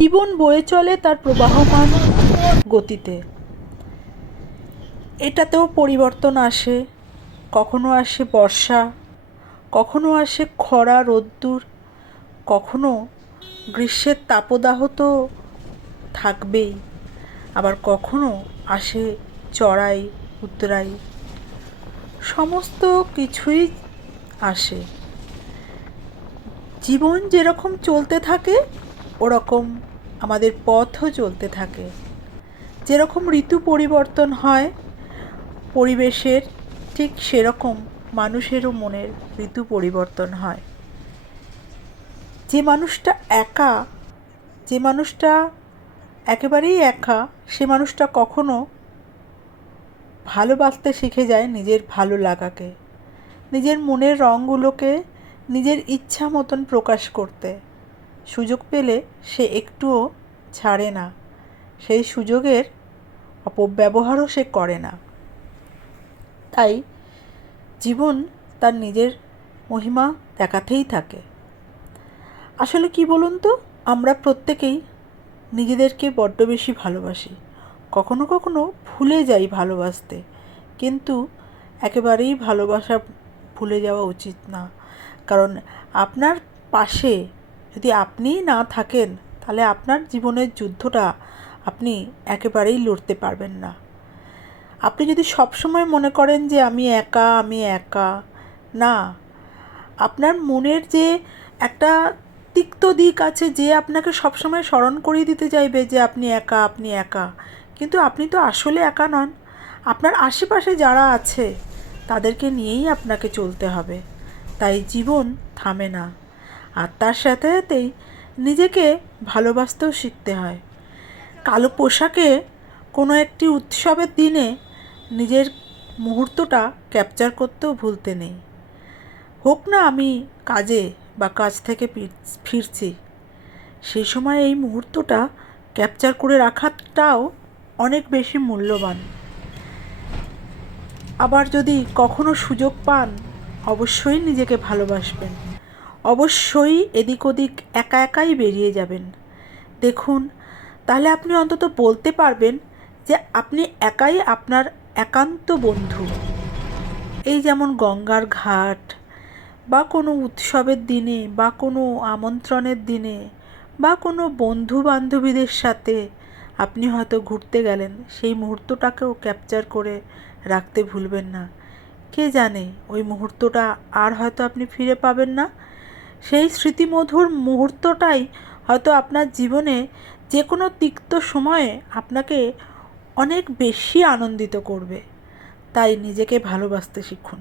জীবন বয়ে চলে তার প্রবাহমান গতিতে। এটাতেও পরিবর্তন আসে, কখনো আসে বর্ষা, কখনো আসে খরা রোদ্দুর, কখনো গ্রীষ্মের তাপদাহ তো থাকবেই, আবার কখনো আসে চড়াই উতরাই, সমস্ত কিছুই আসে। জীবন যেরকম চলতে থাকে ওরকম আমাদের পথও চলতে থাকে। যেরকম ঋতু পরিবর্তন হয় পরিবেশের, ঠিক সেরকম মানুষেরও মনের ঋতু পরিবর্তন হয়। যে মানুষটা একা, যে মানুষটা একেবারেই একা, সে মানুষটা কখনো ভালোবাসতে শিখে যায় নিজের ভালো লাগাকে, নিজের মনের রঙগুলোকে নিজের ইচ্ছা মতন প্রকাশ করতে। সুযোগ পেলে সে একটুও ছাড়ে না, সেই সুযোগের অপব্যবহারও সে করে না। তাই জীবন তার নিজের মহিমা দেখাতেই থাকে। আসলে কি বলুন তো, আমরা প্রত্যেকেই নিজেদেরকে বড্ড বেশি ভালোবাসি, কখনো কখনো ভুলে যাই ভালোবাসতে, কিন্তু একেবারেই ভালোবাসা ভুলে যাওয়া উচিত না। কারণ আপনার পাশে যদি আপনিই না থাকেন, তাহলে আপনার জীবনের যুদ্ধটা আপনি একেবারেই লড়তে পারবেন না। আপনি যদি সবসময় মনে করেন যে আমি একা, আমি একা, না, আপনার মনের যে একটা তিক্ত দিক আছে, যে আপনাকে সবসময় স্মরণ করিয়ে দিতে চাইবে যে আপনি একা, আপনি একা, কিন্তু আপনি তো আসলে একা নন। আপনার আশেপাশে যারা আছে তাদেরকে নিয়েই আপনাকে চলতে হবে। তাই জীবন থামে না, আর তার সাথে সাথেই নিজেকে ভালোবাসতেও শিখতে হয়। কালো পোশাকে কোনো একটি উৎসবের দিনে নিজের মুহূর্তটা ক্যাপচার করতেও ভুলতে নেই। হোক না আমি কাজে বা কাজ থেকে ফিরছি, সেই সময় এই মুহূর্তটা ক্যাপচার করে রাখাটাও অনেক বেশি মূল্যবান। আবার যদি কখনো সুযোগ পান, অবশ্যই নিজেকে ভালোবাসবেন, অবশ্যই এদিক ওদিক একা একাই বেরিয়ে যাবেন। দেখুন, তাহলে আপনি অন্তত বলতে পারবেন যে আপনি একাই আপনার একান্ত বন্ধু। এই যেমন গঙ্গার ঘাট, বা কোনো উৎসবের দিনে, বা কোনো আমন্ত্রণের দিনে, বা কোনো বন্ধু বান্ধবীদের সাথে আপনি হয়তো ঘুরতে গেলেন, সেই মুহূর্তটাকেও ক্যাপচার করে রাখতে ভুলবেন না। কে জানে ওই মুহূর্তটা আর হয়তো আপনি ফিরে পাবেন না। সেই স্মৃতিমধুর মুহূর্তটাই হয়তো আপনার জীবনে যে কোনো তিক্ত সময়ে আপনাকে অনেক বেশি আনন্দিত করবে। তাই নিজেকে ভালোবাসতে শিখুন।